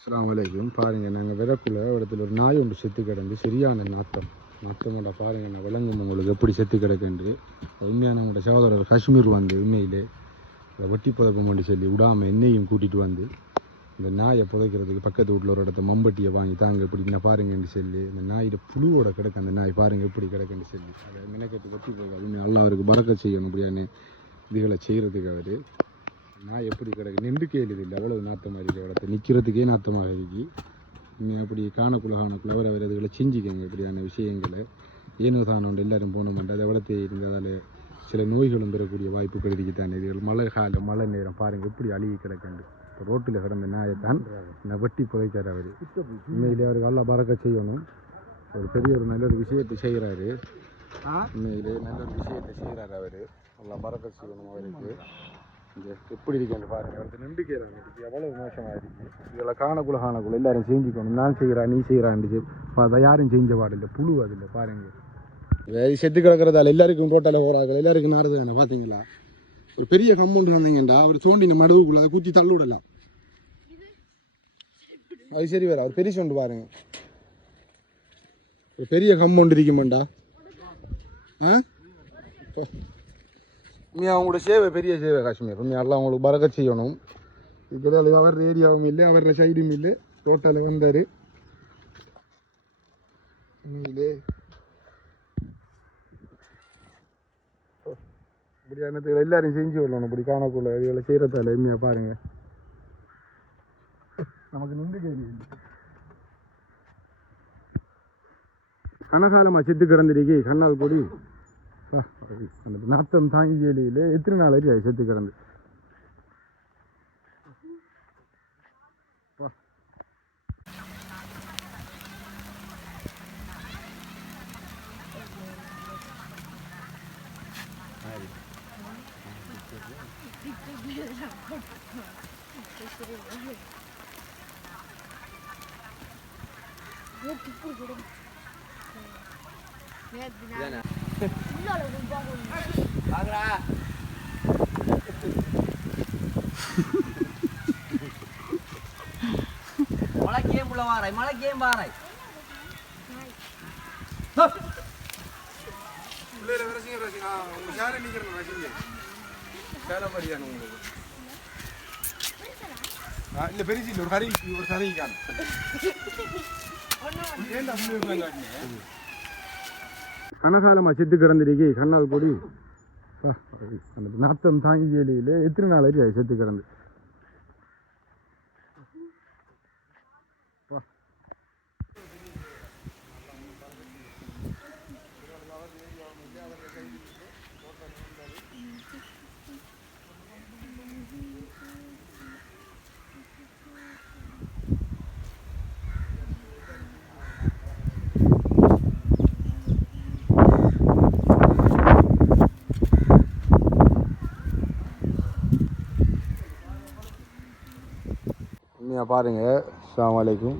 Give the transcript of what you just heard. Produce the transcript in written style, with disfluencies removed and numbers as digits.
அஸ்ஸலாமு அலைக்கும். பாருங்கள், நாங்கள் விறக்குள்ள இடத்துல ஒரு நாய் ஒன்று செத்து கிடந்து சரியான நாத்தமோட பாருங்கள், நான் விளங்கும் உங்களுக்கு எப்படி செத்து கிடக்குன்று. உண்மையான எங்களோட சகோதரர் காஷ்மீர் வந்து உண்மையிலே அதை வெட்டி புதைப்பம் பண்ணி சொல்லி விடாமல் என்னையும் கூட்டிகிட்டு வந்து இந்த நாயை புதைக்கிறதுக்கு பக்கத்து வீட்டில் ஒரு இடத்த மம்பட்டியை வாங்கி தாங்க இப்படி என்ன பாருங்கன்னு சொல்லி இந்த நாயோட புழுவோட கிடக்கு அந்த நாய் பாருங்கள் எப்படி கிடக்குன்னு சொல்லி அதை மெனக்கெட்டு வெட்டி போகாது. நல்லா அவருக்கு பறக்க செய்யணும் அப்படியான இதுகளை செய்கிறதுக்கு அவர் நான் எப்படி கிடக்கு நின்று கேளுது இல்லை அவ்வளவு நாத்தமாக இருக்குது. இடத்த நிற்கிறதுக்கே நாத்தமாக இருக்கு. நீங்கள் அப்படி காணக்குள்ள அவர் இதுகளை செஞ்சுக்கங்க இப்படியான விஷயங்களை. ஏனோ தானோண்டு எல்லோரும் போன மாட்டேன் அதை வளர்த்து இருந்ததால் சில நோய்களும் பெறக்கூடிய வாய்ப்புகள் இருக்குத்தானே. இதுகள் மழை நேரம் பாருங்கள் எப்படி அழுகி கிடக்குண்டு. இப்போ ரோட்டில் கிடந்த நாயைத்தான் நான் வெட்டி புதைக்கார் அவர். உண்மையிலே அவருக்கு நல்லா பறக்க செய்யணும். ஒரு பெரிய ஒரு நல்ல ஒரு விஷயத்தை செய்கிறாரு. உண்மையிலே நல்ல ஒரு விஷயத்தை செய்கிறாரு அவர். நல்லா பறக்க செய்யணும் அவருக்கு. இங்கே எப்படி இருக்கேன்னு பாருங்கள். அவருக்கு நம்பிக்கைறாங்க இருக்குது எவ்வளவு மோசமாக இருக்குது. இதெல்லாம் காணக்குள்ள எல்லாரும் செஞ்சுக்கணும். நான் செய்கிறேன் நீ செய்கிறான்னு அதை யாரும் செஞ்ச பாடில்லை. புழு அதில்லை பாருங்கள். செத்து கிடக்கிறதால எல்லாருக்கும் ரோட்டால் போகிறாங்க எல்லாருக்கும் நாடுதானே பார்த்தீங்களா. ஒரு பெரிய கம்பவுண்ட் வந்தீங்கண்டா அவர் தோண்டின மடுவுக்குள்ள அதை குத்தி தள்ளு விடலாம். அது சரி வேற அவர் பெரிய சொண்டு பாருங்க. ஒரு பெரிய கம்பவுண்ட் இருக்குமாண்டா. அவங்களோட சேவை பெரிய சேவை காஷ்மீர். எல்லாம் அவங்களுக்கு பறக்க செய்யணும். இதுக்கு அவர் ஏரியாவும் இல்லை அவரோட சைடும் இல்லை. ரோட்டால் வந்தார். இப்படியானது எல்லாரும் செஞ்சு வரணும். இப்படி காணக்குள்ள இதுகளை செய்கிறதால எம்மையாக பாருங்க நமக்கு நின்று கேள்வி கனகாலமாக செத்து கிடந்துருக்கே கண்ணால் பொடி அந்த நாத்தம் தாங்கி கேலியில் எத்தனை நாள் ஆச்சு செத்து கிடந்து. மழை கேம் பாறை இல்லை பெருசு இல்லை ஒரு கறி காணும். கனகாலமாக செத்து கிடந்துருக்கே கண்ணால் பொடி அந்த நாத்தம் தாங்கி கேலியில் எத்தனை நாள் ஆச்சு செத்து கிடந்து. பாருங்க. அஸ்ஸலாமு அலைக்கும்.